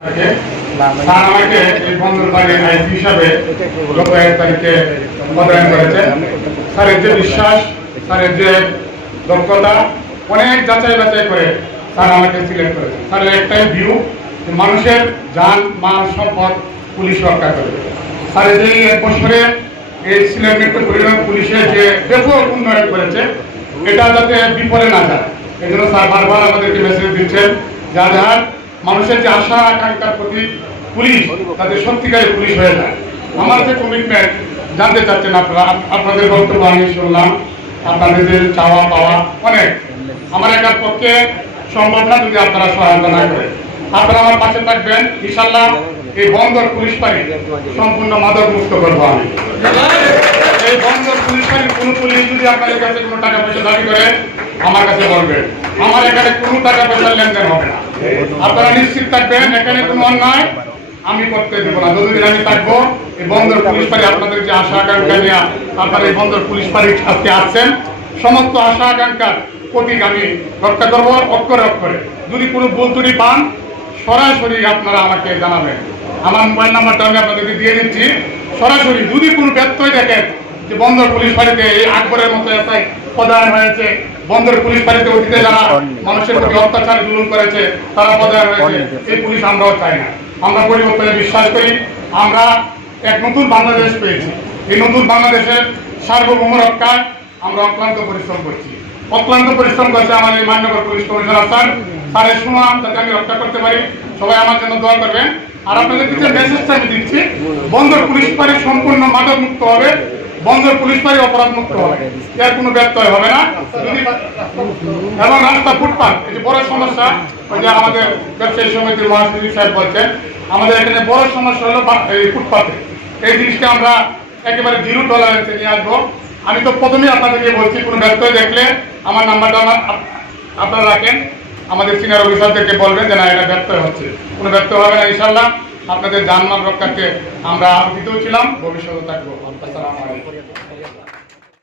আমাকে তারিখে পদায়ন করেছে। স্যারের যে বিশ্বাস, স্যারের যে দক্ষতা, অনেক যাচাই করে স্যার আমাকে সিলেক্ট করেছে। স্যারের একটাই ভিউ মানুষের যান মান সম্পদ পুলিশ রক্ষা করবে। স্যারের যে এক বছরে এই সিলেট মেট্রো পুলিশের যে ব্যাপক উন্নয়ন করেছে, এটা যাতে বিপদে না যায়। এই জন্য স্যার বারবার আমাদেরকে মেসেজ দিচ্ছেন যা যার মানুষের যে আশা, আকাঙ্ক্ষার প্রতি পুলিশ, তাদের সত্যিকারের পুলিশ হয়ে যায়। আমার যে কমিটমেন্ট জানতে চাচ্ছেন আপনারা আপনাদের বক্তব্য আমি শুনলাম। আপনাদের যে চাওয়া পাওয়া, অনেক। আমার একার পক্ষে সম্ভব না যদি আপনারা সহায়তা না করেন, আপনারা আমার পাশে থাকবেন। ইনশাল্লাহ এই বন্দর পুলিশ পাড়ি সম্পূর্ণ মাদক মুক্ত করব আমি। এই বন্দর পুলিশ বাড়ির কোনো পুলিশ যদি আপনাদের কাছে কোনো টাকা পয়সা দাবি করে আমার কাছে বলবেন আমার এখানে কোনো টাকা পয়সার লেনদেন হবে না। আপনারা নিশ্চিত থাকবেন, এখানে কোনো অন্যায় আমি করতে দেবো না। যতদিন আমি থাকব, এই বন্দর পুলিশ পাড়ি আপনাদের যে আশা আকাঙ্ক্ষা নিয়ে আপনারা এই বন্দর পুলিশ বাড়ি আজকে আসছেন সমস্ত আশা আকাঙ্ক্ষার প্রতীক আমি রক্ষা করব, অক্ষরে অক্ষরে। যদি কোনো ভুল পান, সরাসরি আপনারা আমাকে জানাবেন। আমার মোবাইল নাম্বারটা আমি আপনাদেরকে দিয়ে দিচ্ছি। সরাসরি যদি কোনো ব্যত্যয় দেখেন যে বন্দর পুলিশ বাড়িতে এই আকবরের মতো এসআই পদায়ন হয়েছে, বন্দর পুলিশ বাড়িতে অতীতে যারা মানুষের প্রতি অত্যাচার জুলুম করেছে, তারা পদায়ন হয়েছে। এই পুলিশ আমরাও চাই না। আমরা পরিবর্তনে বিশ্বাস করি, আমরা এক নতুন বাংলাদেশ পেয়েছি। এই নতুন বাংলাদেশের সার্বভৌম রক্ষায় আমরা অক্লান্ত পরিশ্রম করছি। অক্লান্ত পরিশ্রম করছে আমাদের মান্যবর পুলিশ কমিশনার স্যার। স্যারের সুনাম যাতে আমি রক্ষা করতে পারি, সবাই আমার জন্য দোয়া করবেন। আর আপনাদের কিছু মেসেজটা আমি দিচ্ছি, বন্দর পুলিশ পাড়ি সম্পূর্ণ মাদক মুক্ত হবে। বন্দর পুলিশ পাড়ি অপরাধ মুক্ত হবে। এর কোনো ব্যত্যয় হবে না। যদি এবং রাস্তা ফুটপাথ যে বড় সমস্যা, ওই যে আমাদের ব্যবসায়ী সমিতির মহাসচিব সাহেব বলছেন, আমাদের এখানে বড় সমস্যা হলো এই ফুটপাথে এই জিনিসটা আমরা একেবারে জিরো টলারেন্সে নিয়ে আসব। আমি তো প্রথমেই আপনাদেরকে বলছি, কোনো ব্যত্যয় দেখলে আমার নাম্বারটা আমার আপনারা রাখেন। আমাদের সিনিয়র অফিসারদেরকে বলবেন যে, না, এটা ব্যত্যয় হচ্ছে। কোনো ব্যত্যয় হবে না ইনশাল্লাহ আপনাদের জানমাল রক্ষার্থে আমরা অতীতেও ছিলাম। ভবিষ্যতে থাকব। আসসালামু আলাইকুম।